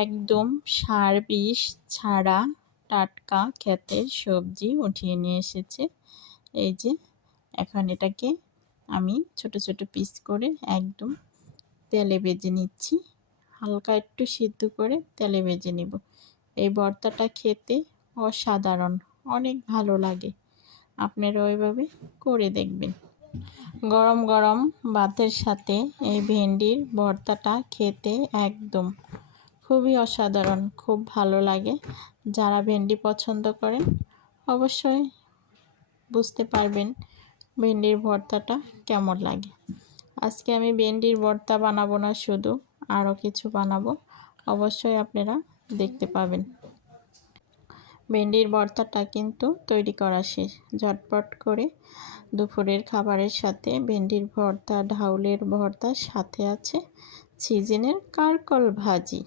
একদম সার বিষ ছাড়া টাটকা ক্ষেতের সবজি উঠিয়ে নিয়ে এসেছে। এই যে এখন এটাকে আমি ছোট ছোট পিস করে একদম তেলে ভেজে নিচ্ছি। হালকা একটু সিদ্ধ করে তেলে ভেজে নিব। এই ভর্তাটা খেতে অসাধারণ, অনেক ভালো লাগে। আপনারা ওইভাবে করে দেখবেন। গরম গরম ভাতের সাথে এই ভেন্ডির ভর্তাটা খেতে একদম খুবই অসাধারণ, খুব ভালো লাগে। যারা ভেন্ডি পছন্দ করেন অবশ্যই বুঝতে পারবেন ভেন্ডির ভর্তাটা কেমন লাগে। আজকে আমি ভেন্ডির ভর্তা বানাবো না, শুধু আরও কিছু বানাবো, অবশ্যই আপনারা দেখতে পাবেন। ভেন্ডির ভর্তাটা কিন্তু তৈরি করা শেষ। ঝটপট করে দুপুরের খাবারের সাথে ভেন্ডির ভর্তা, ঢাউলের ভর্তা, সাথে আছে সিজনের কারকল ভাজি।